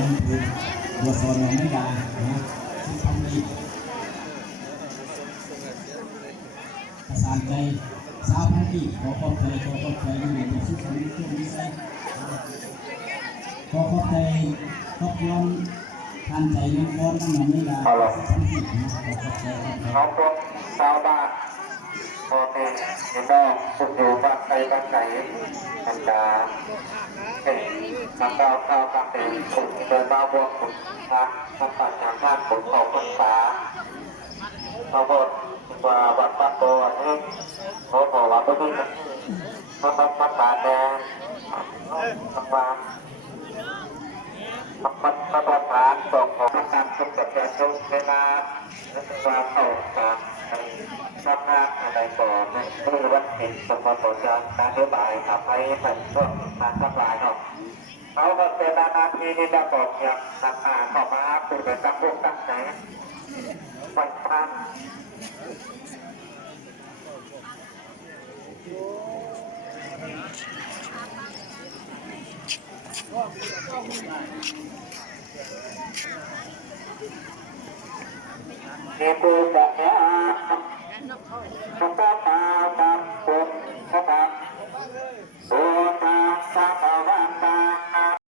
นั่นคือบัวซอนไม่ดานะซึ่งทำดีประสานใจสาวพันธุ์ขอขอบใจอยู่ในตัวสุขสันต์ช่วงนี้ใช่ขอขอบใจครอบครัวท่านใจน้องบอลน้องไม่ดาสุขสันต์นะขอขอบใจขอบคุณชาวบ้านโอเคเห็นน้องคุณอยู่บ้านใดบ้านไหนมันจะเป็นทำเราเข้ากับเป็นสุขเดินมาบวกสุขครับทำปัจจัยท่านผลของพรรษาเขาบอกว่าวัดปัตโตนี่เขาบอกว่าไม่ได้เขาทำภาษาแดงทำมาทำภาษาส่งของการทำกับประชาชนเวลาว่าเข้าการทำงานอะไรก่อนไม่รู้ว่าเป็นสมบัติจากการเรียบายทำให้เป็นพวกการทำลายเนาะเขาก็เป็นนาทีที่จะบอกอย่างต่างๆออกมาเป็นไปตามพวกตั้งใจวันพันมีปูแบบนี้